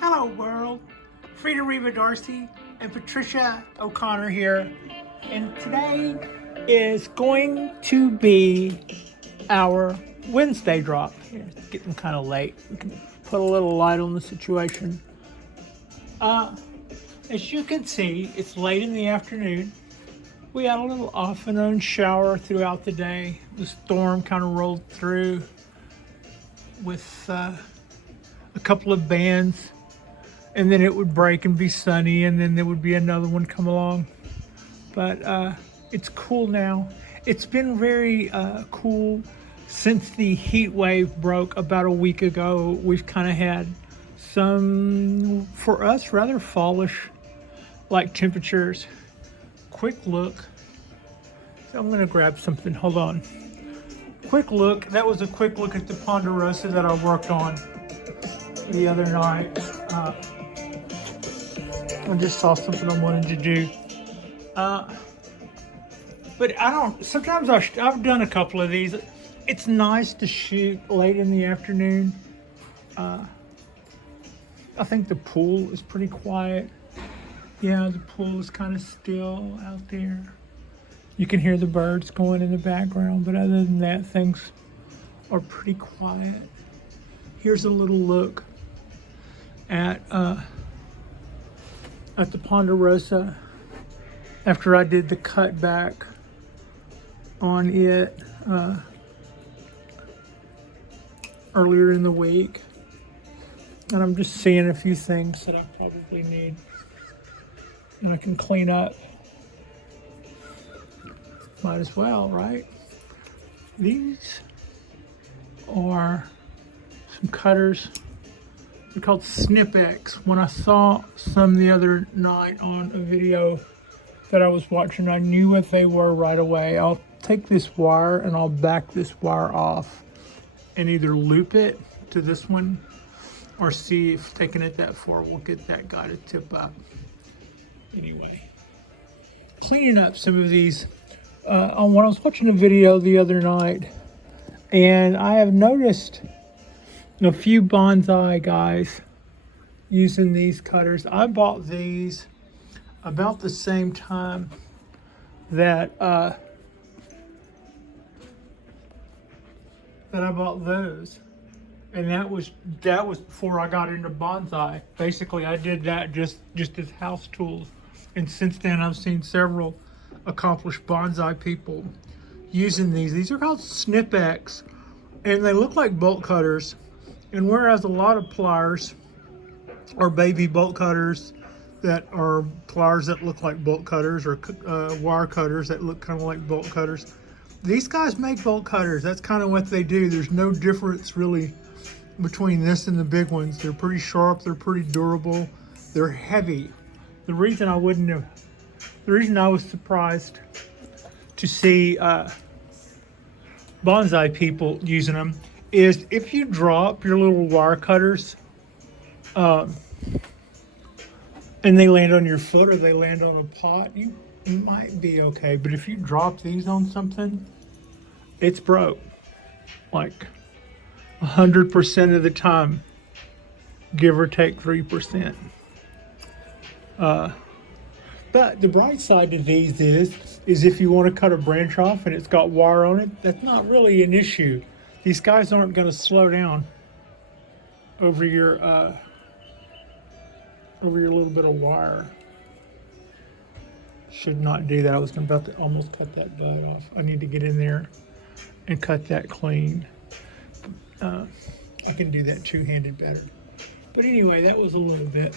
Hello world, Frida Reva Darcy and Patricia O'Connor here, and today is going to be our Wednesday drop. It's getting kind of late. We can put a little light on the situation. As you can see, it's late in the afternoon. We had a little off and on shower throughout the day. The storm kind of rolled through with a couple of bands, and then it would break and be sunny, and then there would be another one come along. But it's cool now. It's been very cool since the heat wave broke about a week ago. We've kind of had some, for us, rather fallish like temperatures. Quick look. So I'm gonna grab something, hold on. Quick look, that was a quick look at the Ponderosa that I worked on the other night. I just saw something I wanted to do. But I don't, sometimes I've done a couple of these. It's nice to shoot late in the afternoon. I think the pool is pretty quiet. Yeah, the pool is kind of still out there. You can hear the birds going in the background, but other than that, things are pretty quiet. Here's a little look at the Ponderosa after I did the cut back on it earlier in the week. And I'm just seeing a few things that I probably need and I can clean up. Might as well, right? These are some cutters. They're called Snip-X. When I saw some the other night on a video that I was watching, I knew what they were right away. I'll take this wire and I'll back this wire off and either loop it to this one or see if taking it that far will get that guy to tip up. Anyway, cleaning up some of these. When I was watching a video the other night, and I have noticed a few bonsai guys using these cutters. I bought these about the same time that I bought those, and that was before I got into bonsai. Basically, I did that just as house tools, and since then I've seen several accomplished bonsai people using these. These are called Snip-X, and they look like bolt cutters. And whereas a lot of pliers are baby bolt cutters that are pliers that look like bolt cutters, or wire cutters that look kind of like bolt cutters, these guys make bolt cutters. That's kind of what they do. There's no difference really between this and the big ones. They're pretty sharp, they're pretty durable, they're heavy. The reason I was surprised to see bonsai people using them is if you drop your little wire cutters and they land on your foot or they land on a pot, you might be okay. But if you drop these on something, it's broke. Like 100% of the time, give or take 3%. But the bright side to these is if you want to cut a branch off and it's got wire on it, that's not really an issue. These guys aren't going to slow down over your little bit of wire. Should not do that. I was about to almost cut that bud off. I need to get in there and cut that clean. I can do that two-handed better. But anyway, that was a little bit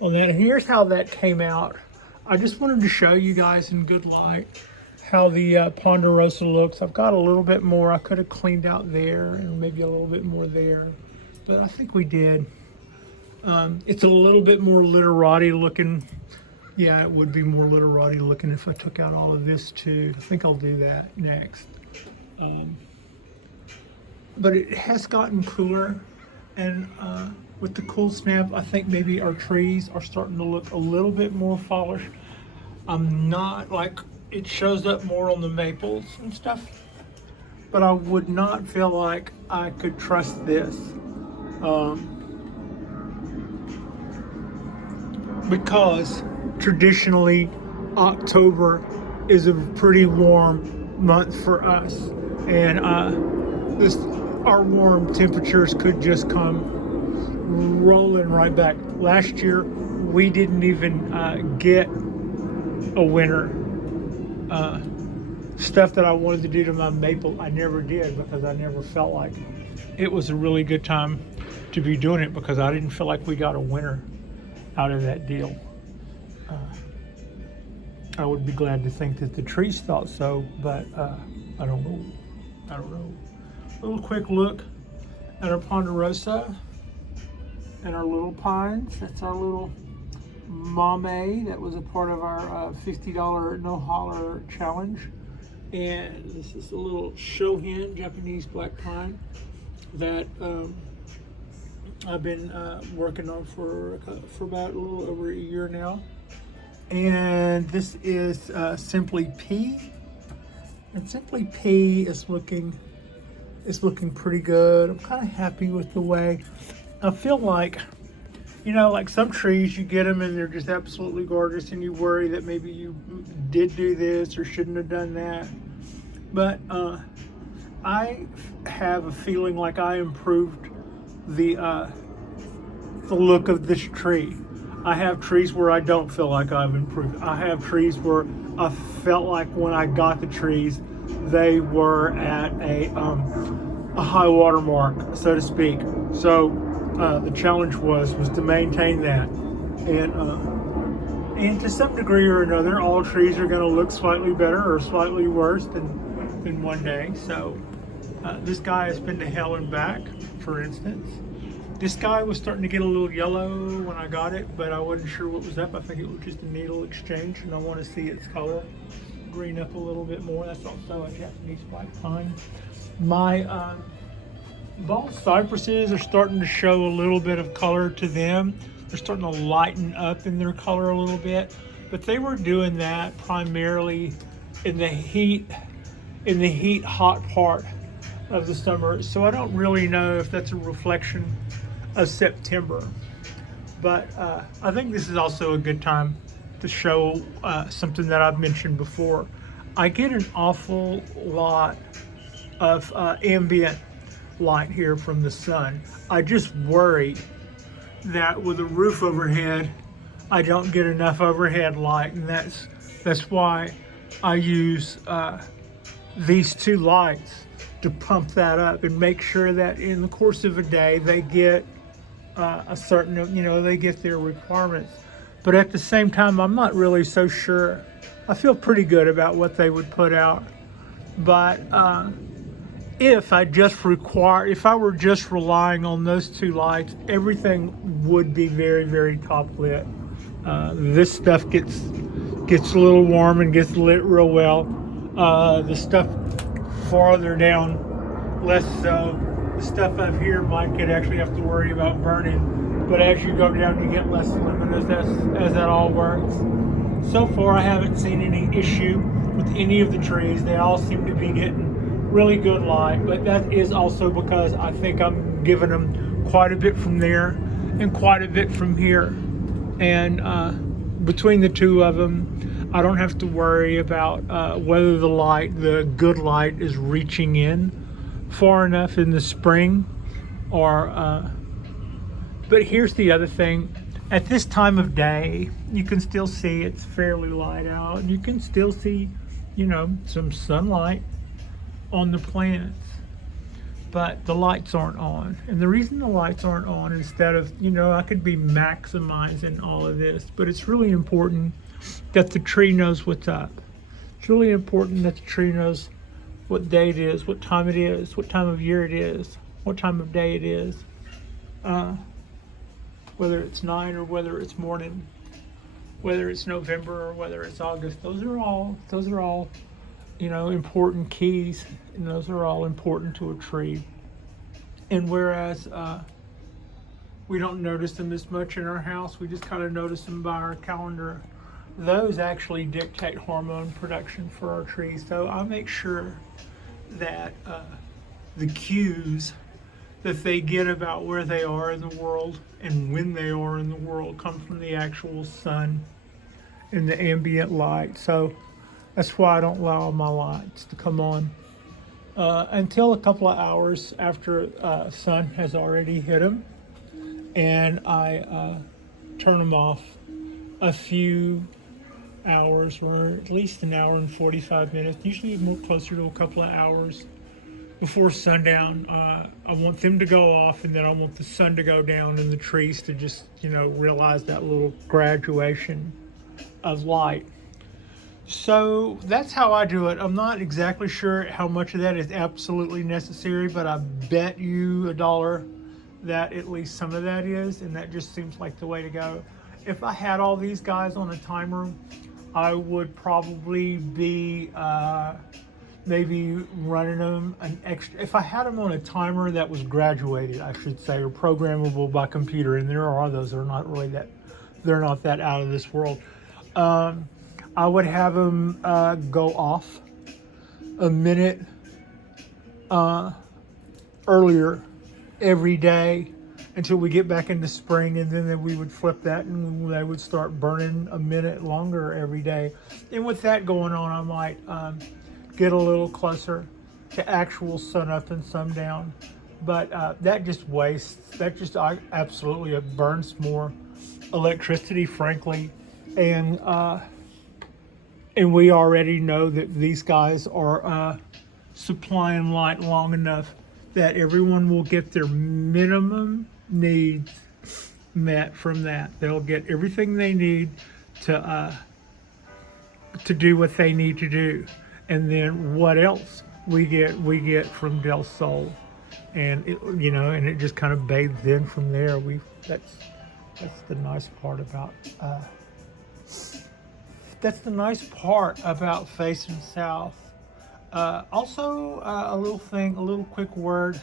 on that. And here's how that came out. I just wanted to show you guys in good light how the Ponderosa looks. I've got a little bit more. I could have cleaned out there and maybe a little bit more there, but I think we did. It's a little bit more literati looking. Yeah, it would be more literati looking if I took out all of this too. I think I'll do that next. But it has gotten cooler, and with the cool snap, I think maybe our trees are starting to look a little bit more polished. I'm not like, it shows up more on the maples and stuff, but I would not feel like I could trust this because traditionally October is a pretty warm month for us, and our warm temperatures could just come rolling right back. Last year we didn't even get a winter. Stuff that I wanted to do to my maple, I never did because I never felt like it was a really good time to be doing it, because I didn't feel like we got a winner out of that deal. I would be glad to think that the trees thought so, but I don't know. A little quick look at our ponderosa and our little pines. That's our little mame that was a part of our $50 no holler challenge. And this is a little shohin Japanese black pine that I've been working on for about a little over a year now. And this is Simply P, and Simply P is looking pretty good. I'm kind of happy with the way. I feel like, like some trees, you get them and they're just absolutely gorgeous, and you worry that maybe you did do this or shouldn't have done that. But I have a feeling like I improved the look of this tree. I have trees where I don't feel like I've improved. I have trees where I felt like when I got the trees, they were at a high water mark, so to speak. So the challenge was to maintain that, and to some degree or another, all trees are going to look slightly better or slightly worse than one day. So this guy has been to hell and back, for instance. This guy was starting to get a little yellow when I got it, but I wasn't sure what was up. I think it was just a needle exchange, and I want to see its color green up a little bit more. That's also a Japanese black pine. My ball cypresses are starting to show a little bit of color to them. They're starting to lighten up in their color a little bit, but they were doing that primarily in the heat hot part of the summer. So I don't really know if that's a reflection of September, but I think this is also a good time to show something that I've mentioned before. I get an awful lot of ambient light here from the sun. I just worry that with a roof overhead, I don't get enough overhead light, and that's why I use these two lights to pump that up and make sure that in the course of a day they get a certain, they get their requirements. But at the same time, I'm not really so sure. I feel pretty good about what they would put out, but if I were just relying on those two lights, everything would be very, very top lit. This stuff gets a little warm and gets lit real well. The stuff farther down, less so. The stuff up here might actually have to worry about burning, but as you go down, you get less luminous as that all works. So far, I haven't seen any issue with any of the trees. They all seem to be getting really good light, but that is also because I think I'm giving them quite a bit from there and quite a bit from here, and between the two of them, I don't have to worry about whether the good light is reaching in far enough in the spring, or but here's the other thing. At this time of day, you can still see it's fairly light out. You can still see, some sunlight on the plants, but the lights aren't on. And the reason the lights aren't on, instead of, I could be maximizing all of this, but it's really important that the tree knows what's up. It's really important that the tree knows what day it is, what time it is, what time of year it is, what time of day it is, whether it's night or whether it's morning, whether it's November or whether it's August. Those are all important keys, and those are all important to a tree. And whereas we don't notice them as much in our house, we just kind of notice them by our calendar, those actually dictate hormone production for our trees. So I make sure that the cues that they get about where they are in the world and when they are in the world come from the actual sun and the ambient light. So that's why I don't allow my lights to come on until a couple of hours after sun has already hit them, and I turn them off a few hours, or at least an hour and 45 minutes, usually more closer to a couple of hours before sundown. I want them to go off, and then I want the sun to go down and the trees to just, realize that little graduation of light. So that's how I do it. I'm not exactly sure how much of that is absolutely necessary, but I bet you $1 that at least some of that is, and that just seems like the way to go. If I had all these guys on a timer, I would probably be maybe running them an extra. If I had them on a timer that was graduated, I should say, or programmable by computer, and there are those that are not really they're not that out of this world. I would have them go off a minute earlier every day until we get back into spring, and then we would flip that and they would start burning a minute longer every day. And with that going on, I might get a little closer to actual sun up and sundown. But that just wastes, absolutely, it burns more electricity, frankly. And we already know that these guys are supplying light long enough that everyone will get their minimum needs met from that. They'll get everything they need to do what they need to do, and then what else we get from Del Sol, and it just kind of bathes in from there. That's the nice part about facing south. Also, a little quick word.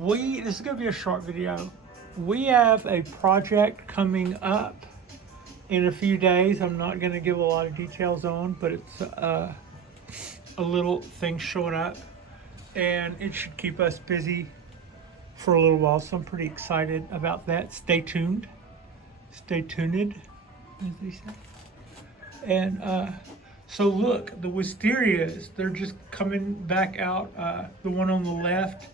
This is going to be a short video. We have a project coming up in a few days. I'm not going to give a lot of details on, but it's a little thing showing up, and it should keep us busy for a little while. So I'm pretty excited about that. Stay tuned. Stay tuned, as they say. And so look, the wisterias, they're just coming back out. The one on the left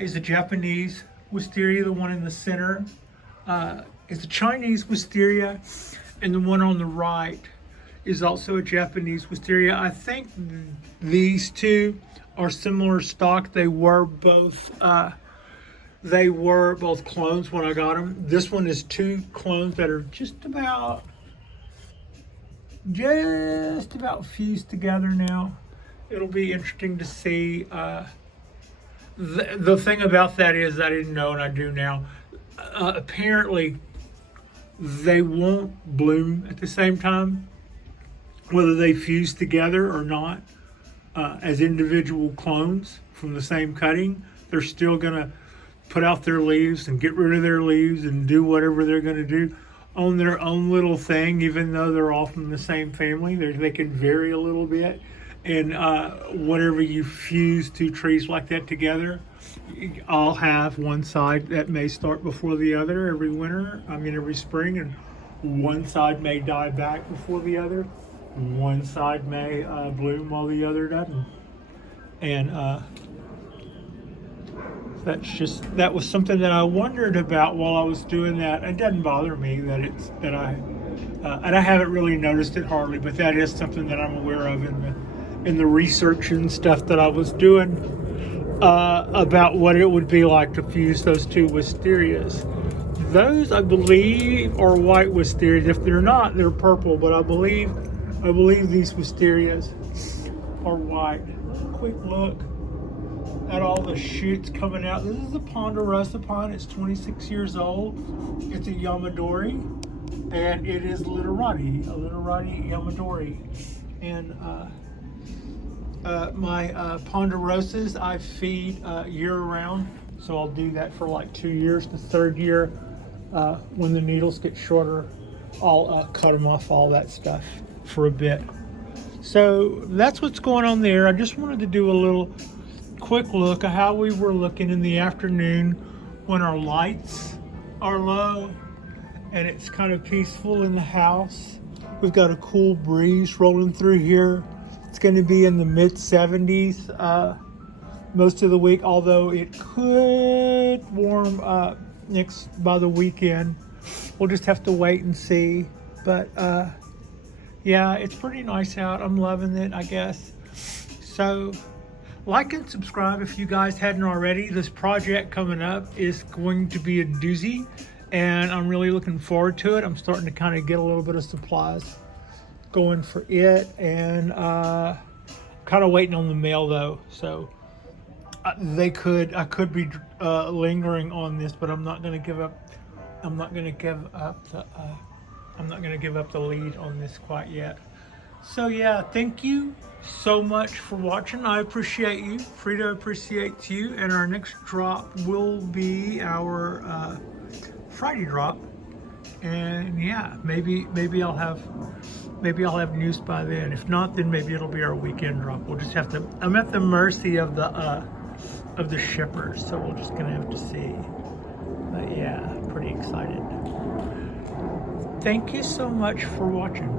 is a Japanese wisteria. The one in the center is a Chinese wisteria. And the one on the right is also a Japanese wisteria. I think these two are similar stock. They were both clones when I got them. This one is two clones that are just about fused together now. It'll be interesting to see. The thing about that is, I didn't know and I do now. Apparently, they won't bloom at the same time, whether they fuse together or not. As individual clones from the same cutting, they're still gonna put out their leaves and get rid of their leaves and do whatever they're gonna do on their own little thing, even though they're all from the same family. They can vary a little bit. And whenever you fuse two trees like that together, I'll have one side that may start before the other every spring, and one side may die back before the other. One side may bloom while the other doesn't. And that was something that I wondered about while I was doing that. It doesn't bother me and I haven't really noticed it hardly, but that is something that I'm aware of in the research and stuff that I was doing about what it would be like to fuse those two wisterias. Those, I believe, are white wisterias. If they're not, they're purple, but I believe these wisterias are white. Quick look at all the shoots coming out. This is a ponderosa pine. It's 26 years old. It's a Yamadori, and it is literati Yamadori. And my ponderosas I feed year-round, so I'll do that for like 2 years. The third year, when the needles get shorter, I'll cut them off, all that stuff, for a bit. So that's what's going on there. I just wanted to do a quick look at how we were looking in the afternoon when our lights are low and it's kind of peaceful in the house. We've got a cool breeze rolling through here. It's going to be in the mid 70s most of the week, although it could warm up by the weekend. We'll just have to wait and see. But yeah, it's pretty nice out. I'm loving it, I guess. So like and subscribe if you guys hadn't already. This project coming up is going to be a doozy, and I'm really looking forward to it. I'm starting to kind of get a little bit of supplies going for it, and kind of waiting on the mail though. So I could be lingering on this, but I'm not going to give up. I'm not going to give up the lead on this quite yet. So yeah, thank you so much for watching. I appreciate you. Frida appreciates you. And our next drop will be our Friday drop. And yeah, maybe I'll have news by then. If not, then maybe it'll be our weekend drop. We'll just have to. I'm at the mercy of the shippers, so we're just gonna have to see. But yeah, pretty excited. Thank you so much for watching.